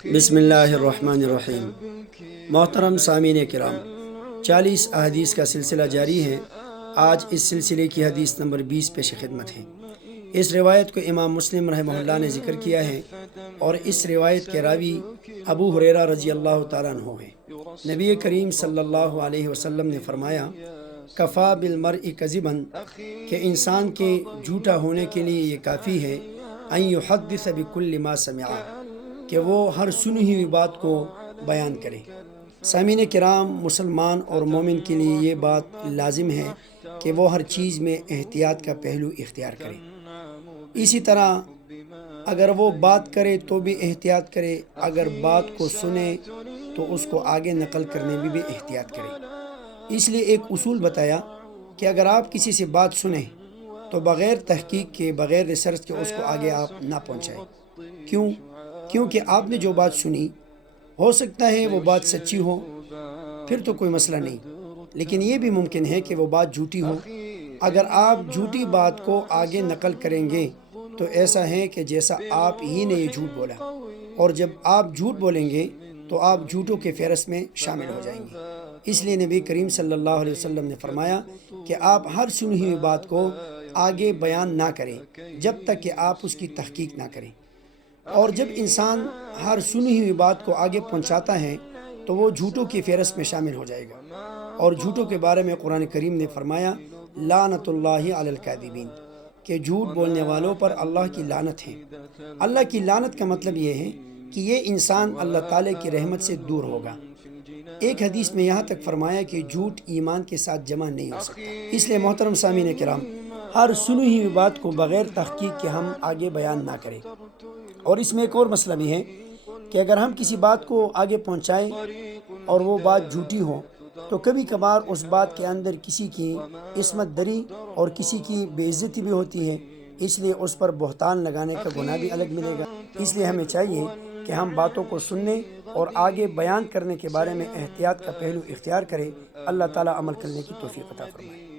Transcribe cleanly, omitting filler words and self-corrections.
بسم اللہ الرحمن الرحیم۔ محترم سامعین کرام، 40 احادیث کا سلسلہ جاری ہے۔ آج اس سلسلے کی حدیث نمبر 20 پیش خدمت ہے۔ اس روایت کو امام مسلم رحمہ اللہ نے ذکر کیا ہے اور اس روایت کے راوی ابو ہریرہ رضی اللہ تعالیٰ عنہ ہیں۔ نبی کریم صلی اللہ علیہ وسلم نے فرمایا، کفا بالمرء کذبا، کہ انسان کے جھوٹا ہونے کے لیے یہ کافی ہے، ان یحدث بکل ما سمع، کہ وہ ہر سنی ہوئی بات کو بیان کرے۔ سامعین کرام، مسلمان اور مومن کے لیے یہ بات لازم ہے کہ وہ ہر چیز میں احتیاط کا پہلو اختیار کرے۔ اسی طرح اگر وہ بات کرے تو بھی احتیاط کرے، اگر بات کو سنے تو اس کو آگے نقل کرنے میں بھی احتیاط کرے۔ اس لیے ایک اصول بتایا کہ اگر آپ کسی سے بات سنیں تو بغیر تحقیق کے، بغیر ریسرچ کے اس کو آگے آپ نہ پہنچائیں۔ کیونکہ آپ نے جو بات سنی ہو سکتا ہے وہ بات سچی ہو، پھر تو کوئی مسئلہ نہیں، لیکن یہ بھی ممکن ہے کہ وہ بات جھوٹی ہو۔ اگر آپ جھوٹی بات کو آگے نقل کریں گے تو ایسا ہے کہ جیسا آپ ہی نے یہ جھوٹ بولا، اور جب آپ جھوٹ بولیں گے تو آپ جھوٹوں کے فہرست میں شامل ہو جائیں گے۔ اس لیے نبی کریم صلی اللہ علیہ وسلم نے فرمایا کہ آپ ہر سنی ہوئی بات کو آگے بیان نہ کریں جب تک کہ آپ اس کی تحقیق نہ کریں۔ اور جب انسان ہر سنی ہوئی بات کو آگے پہنچاتا ہے تو وہ جھوٹوں کی فہرست میں شامل ہو جائے گا۔ اور جھوٹوں کے بارے میں قرآن کریم نے فرمایا، لعنت اللہ علی الکاذبین، کہ جھوٹ بولنے والوں پر اللہ کی لعنت ہے۔ اللہ کی لعنت کا مطلب یہ ہے کہ یہ انسان اللہ تعالیٰ کی رحمت سے دور ہوگا۔ ایک حدیث میں یہاں تک فرمایا کہ جھوٹ ایمان کے ساتھ جمع نہیں ہو سکتا۔ اس لیے محترم سامعین کرام، ہر سنی ہوئی بات کو بغیر تحقیق کے ہم آگے بیان نہ کریں۔ اور اس میں ایک اور مسئلہ بھی ہے کہ اگر ہم کسی بات کو آگے پہنچائیں اور وہ بات جھوٹی ہو تو کبھی کبھار اس بات کے اندر کسی کی عصمت دری اور کسی کی بے عزتی بھی ہوتی ہے، اس لیے اس پر بہتان لگانے کا گناہ بھی الگ ملے گا۔ اس لیے ہمیں چاہیے کہ ہم باتوں کو سننے اور آگے بیان کرنے کے بارے میں احتیاط کا پہلو اختیار کریں۔ اللہ تعالیٰ عمل کرنے کی توفیق عطا فرمائے۔